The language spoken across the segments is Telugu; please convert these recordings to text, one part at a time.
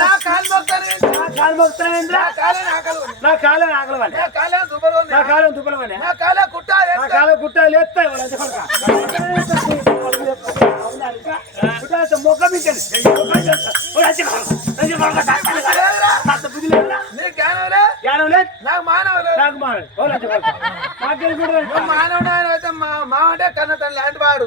నా కాలు మొక్కుతానేంద్రా నా కాలే ఉంది. నా కాలం ఆగలవని నా కాలే. నా కుట్ట నా. కాలం గుట్టాలు ఎత్తాయి లంచ కొడుక మొక్క మించండి నీ జ్ఞానంలే, జ్ఞానం లేదు నాకు మానవులే. నాకు నువ్వు మానవుడు ఆయన అయితే మా అంటే కన్న తల్లి లాంటి వాడు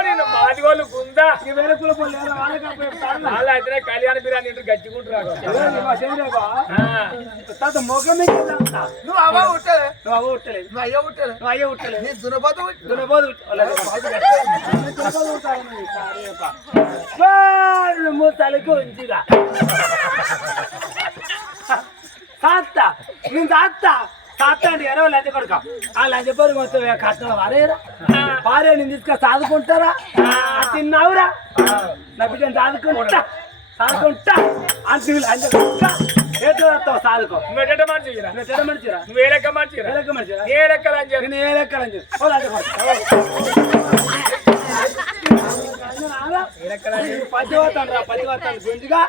ఈ వేరే కుల పోలే వాళ్ళకి వాళ్ళు అయితే కళ్యాణ బిర్యానీ ఇంటి గచ్చికుంటున్నారు తాత మొగ మీద నువ్వు అవ్వ ఉట్టలే నువ్వు అవ్వ ఉట్టలేదు నువ్వు అయ్యో ఉట్టలే నువ్వు అయ్యే నీ తాత నేను తాత. తాత అంటే ఎరవ లంచ కొడుక ఆ లంచ కొడుకు మొత్తం కట్టడం వారేరా భార్య నేను తీసుకొని సాదుకుంటారా? తిన్నావురా? నా బిడ్డను సాదుకుంటా. సాదుకుంటా. అంటే సాదుకో. నువ్వు లెక్క మనిషిరా ఏ లెక్కలు అని చెప్పి. నేను ఏ లెక్క లంచ ఓ లంచ కొడుకు పతివతాను రా పతివతాను గుంజిగా.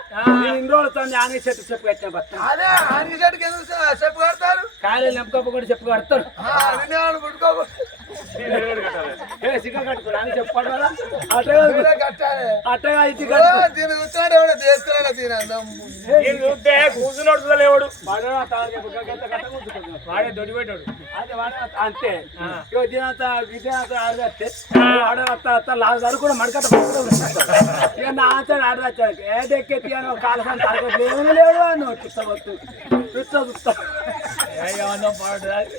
నిన్నేవాడు అని చెప్పాడు కదా కూర్చున్నాడు వాడే దొడి పెట్టాడు. అంతే. దీనంత విజయంత ఆడదస్తే ఆడత అత్త. లాగారు కూడా మడకట్ట ఇక నా ఆచాడు ఆడదాచాడు ఏడెక్కెత్తి అని కాలసం లేవు లేవు అని చూస్తవచ్చు చూస్తా చూస్తా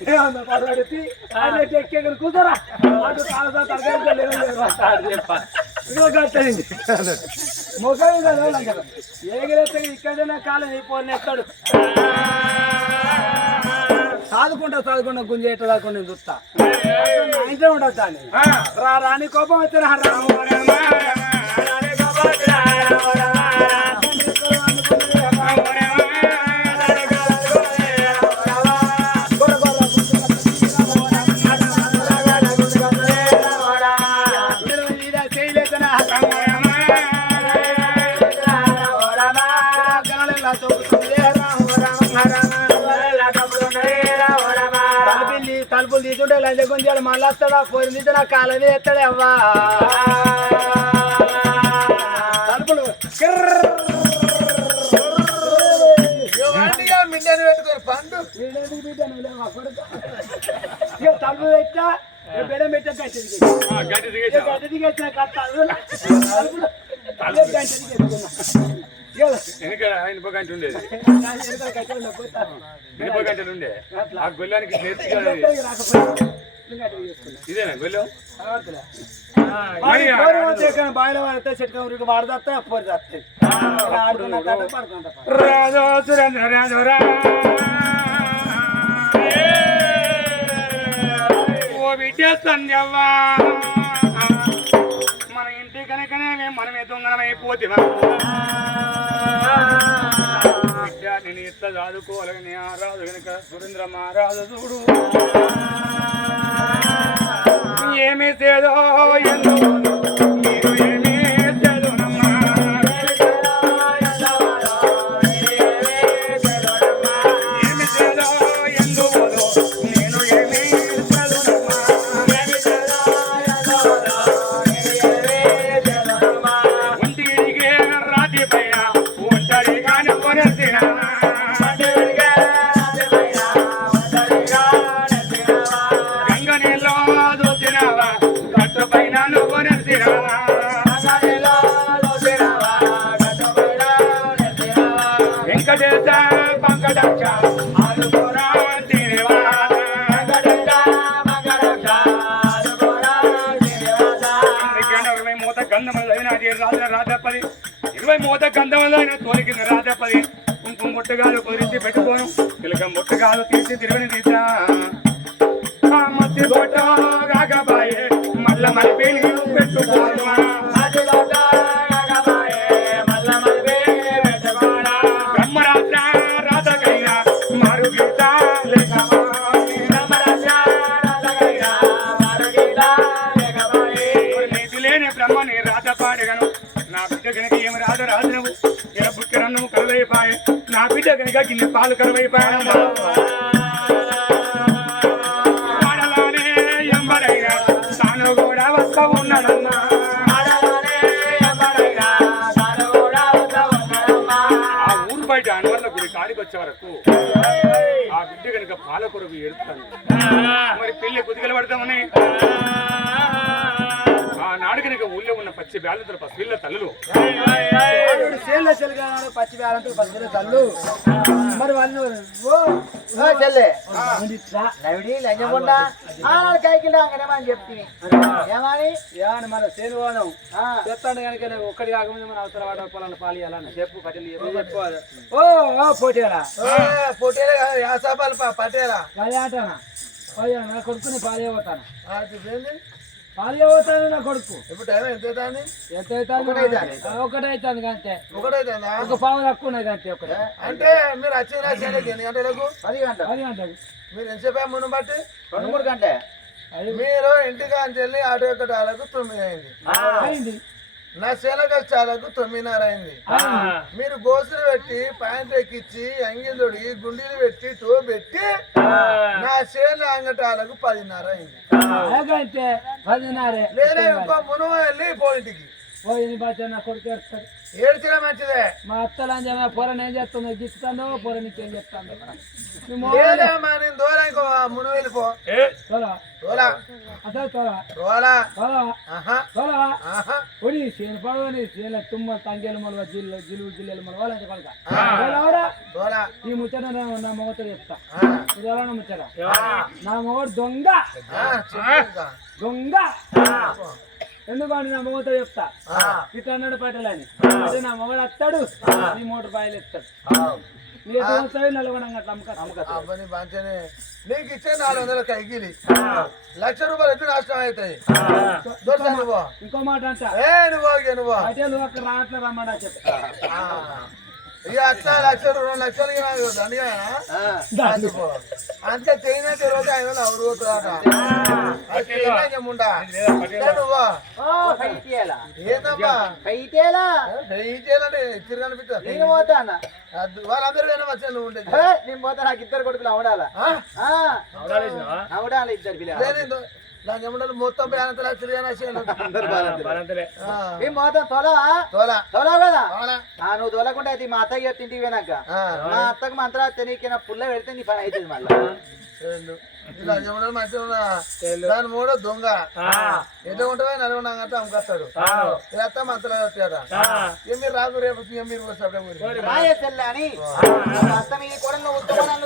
ఏమన్నా పడబెట్టి ఆడెక్కి ఎక్కే కూతురా అటు కాలసం తరగతి లేవు లేవు అంటాడు ముఖం కదా ఏగిరేస్తే ఇక్కడైనా కాలం అయిపోయిస్తాడు సాదుకుంటా సాదుకుంటా గుంజేట నేను చూస్తా అయితే ఉండదు దాన్ని రా రాని కోపం అయితే తలుపులు తలుపులు తీసుంటే లంచ గుంజాడు మళ్ళీ వస్తాడా? పోయి మీద నా కాలం ఎత్తాడే అవ్వా? తలుపులు. మిండని పెట్టుకొని పండు? తలుపు పెట్టా బెడం పెట్టా గట్టి అదులా. తలుపులు. దిగేసుకున్నా. ఇక వెనక ఇనుప గంట ఉండేది. ఇనుప గంటలు ఉండే. ఆ గొల్లానికి. ఇదేనా గొల్లు? రాజో ఓ సంధ్యవ్వా. మన ఇంటి కనుకనే మేము మనమే దొంగనమైపోతేవా బిడ్డ నేను ఇట్లా కనుక సురేంద్ర మహారాజు చూడు. ఏమి చేదో ఎందు వెంకటేశ పంకటాక్ష ఆదుకోరా తినేవా. అందుకేనా ఇరవై మూత గంధములైన అది రాజుల రాజప్పది ఇరవై మూత గంధములైన తోలికిన రాజప్పది కుంకుమ ముట్టగాలు కుదిరించి పెట్టుకోను తిలకం ముట్టగాలు తీసి తిరిగిని తీసా మధ్య బొట్ట కాకపాయే మల్ల మలిపి పెట్టుకోను. నా బిడ్డ గిన్నె పాలు కరువైపాయనమ్మా ఆడలానే ఎంబడైనా తాను కూడా వస్తా ఉన్నాడమ్మా. ఆ ఊరు బయట అనువల్ల గుడి కాడికి వచ్చే వరకు ఆ బిడ్డ కనుక పాల కొరకు ఎడుతాను మరి పెళ్ళి కుదికలు పడతామని? ఆ నాడు కనుక ఊళ్ళో ఉన్న పచ్చి బ్యాలెతల పసిపిల్ల తల్లులు. చేనులో చెలగాడు పచ్చి వేలంతో పచ్చి కళ్ళు మరి వాళ్ళు చెల్లె. నవిడి లంజకుండా ఆనాడు కైకిల్ అంగనేమని చెప్తిని ఏమని? యాని మన చేను పోదాం ఆ, చెప్తాను కనుక నేను ఒక్కడి కాకముందు మన అవసరం వాడ పొలాన్ని పాలు ఇవ్వాలని చెప్పు. కట్టెలు చెప్పుకోవాలి ఓ ఓ పోటీరా ఓ, పొట్టేలే కాదు యాసాపాలు పా పట్టేలా అదే అంటానా పోయా నా కొడుకుని పాలు ఇవ్వతాను ఆ, చూపింది పాలు ఇవ్వతాను నా కొడుకు. ఇప్పుడు టైం ఎంత అవుతుంది? ఎంత అవుతుంది? ఒకటైతుంది అంతే. ఒకటైతుందా ఒక పావు తక్కువ ఉన్నది అంతే ఒకటి. అంటే మీరు వచ్చిన రాశారు ఎన్ని గంటలకు? పది గంటలు అది అంటది మీరు ఎంతసేపు ముందు బట్టి రెండు మూడు గంటలే అది మీరు ఇంటికి అని వెళ్ళి ఆటో ఒకటాలకు తొమ్మిది అయింది. అయింది. నా శీల కష్టాలకు తొమ్మిదిన్నర అయింది. మీరు గోసులు పెట్టి ప్యాంట్ ఎక్కిచ్చి అంగిలు తొడిగి గుండీలు పెట్టి టో పెట్టి నా చేను అంగటాలకు పదిన్నర అయింది. పదిన్నరే లేదా ఇంకో మునుమ వెళ్ళి పోయింటికి. పోయి బాధ్యత నా కొడుకు ఏడ్చినా మంచిదే. మా అత్తలు అని చెప్పిన పొరని ఏం చేస్తుందో గిస్తాను పొర నీకేం చెప్తాను నేను దూరం ఇంకో మును వెళ్ళిపో తోలా. అసలు తోలా. ఆహా. పొడి చేను పడవని చేను తుమ్మ తంగేలు మొలవ జిల్లు జిల్లెలు మొలవ వాళ్ళంటే కొడుక ఎవరా? తోలా. ఈ ముచ్చట నా- నా మొగతో చెప్తా. ఆ, ఇది ఎలా నా ముచ్చట? నా మొగడు దొంగ. దొంగ. ఎందుకంటే నా మొగతో చెప్తా? ఇట్లా అన్నాడు పెట్టలేని అదే నా మొగడు వస్తాడు నీ అమ్మక అబ్బని బాంచనే. నీకు ఇచ్చే నాలుగు వందల కైకిలి. లక్ష రూపాయలు ఎట్లా నాశనం అవుతాయి? ఇంకో మాట అంట. నువ్వు నువ్వు. అయితే నువ్వు అక్కడ రావట్లే రమ్మన్నా చెప్తా అట్లా లక్షలు రెండు లక్షలు దండిగా అంతే తేయినా కనిపిస్తారు నేను పోతానా అది వాళ్ళందరూ నువ్వు నేను పోతా నాకు ఇద్దరు కొడుకులు అవడాలా అవడాలి ఇద్దరు పిల్లలు. లేనిందో నా చెమ్ముండలు మొత్తం పేరంతలా తిరిగి ఏం పోతాం తోలవా తోలా? తోలవు కదా? నువ్వు తోలకుండా అయితే మా అత్తయ్య చెప్తే ఇంటికి పోయినాక మా అత్తకు మంత్రాలు నీకు పుల్ల పెడితే నీ పని అవుతుంది మళ్ళీ. రెండు. ఇలా మంచిగా దాని మూడో దొంగ. ఎట్లా ఉంటుందో నలుగురు అంటే అమ్ముకొస్తాడు. మంత్రాలు వచ్చాడ ఇక మీరు రాదు రేపు ఇక మీరు అని. కూడా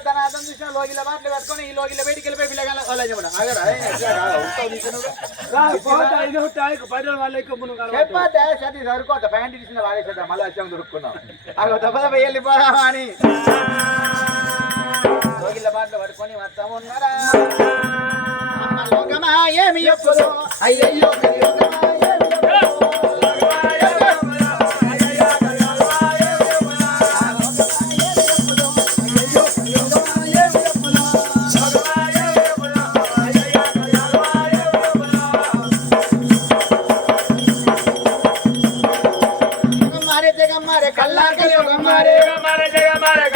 తన అర్థం చూసిన లోగిల మాటలు కట్టుకొని ఈ లోగిల బయటికి వెళ్ళిపోయి వాళ్ళ చెప్పడం. ఏ, ఉంటావు సరుకోత ప్యాంట్ వాడేసేద్దా మళ్ళీ వచ్చాము దొరుకున్నాం అగో దెబ్బ దెబ్బ వెళ్ళిపోదామా అని. లోగిళ్ళ బాటలు పట్టుకొని వస్తాము ఉన్నారా అమ్మ లోకమా ఏమి ఎప్పుడు అయ్యయ్యో లోకమా ఏమి మారే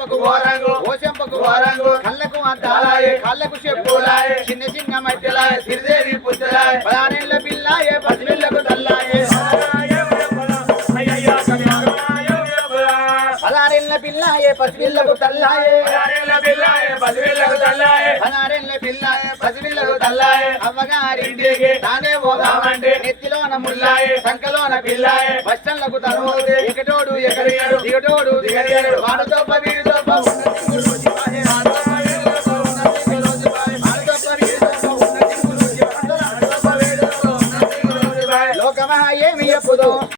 ఓసెంపకు వారంగు ఓసెంపకు వారంగు కళ్ళకు అద్దాలాయే కళ్ళకు చెప్పులాయే చిన్న చిన్న మధ్యలాయ సిరిదేవి పుచ్చలాయ పదారెళ్ళ పిల్లాయే పసిమిళ్ళకు తల్లాయే. పదారెళ్ళ పిల్లాయే పసిపిల్లకు తల్లాయే. పదారెళ్ళ పిల్లాయే పసిమిళ్ళకు తల్లాయే. పదారెళ్ళ పిల్లాయే పసిమిళ్ళకు తల్లాయే అమ్మగారింటికి తానే పోదామంటే నెత్తిలోన ముల్లాయే సంకలోన పిల్లాయే. బస్టన్లకు తను ఎకటోడు ఎగరియడు దిగటోడు దిగరియడు. వాడతో పవీడు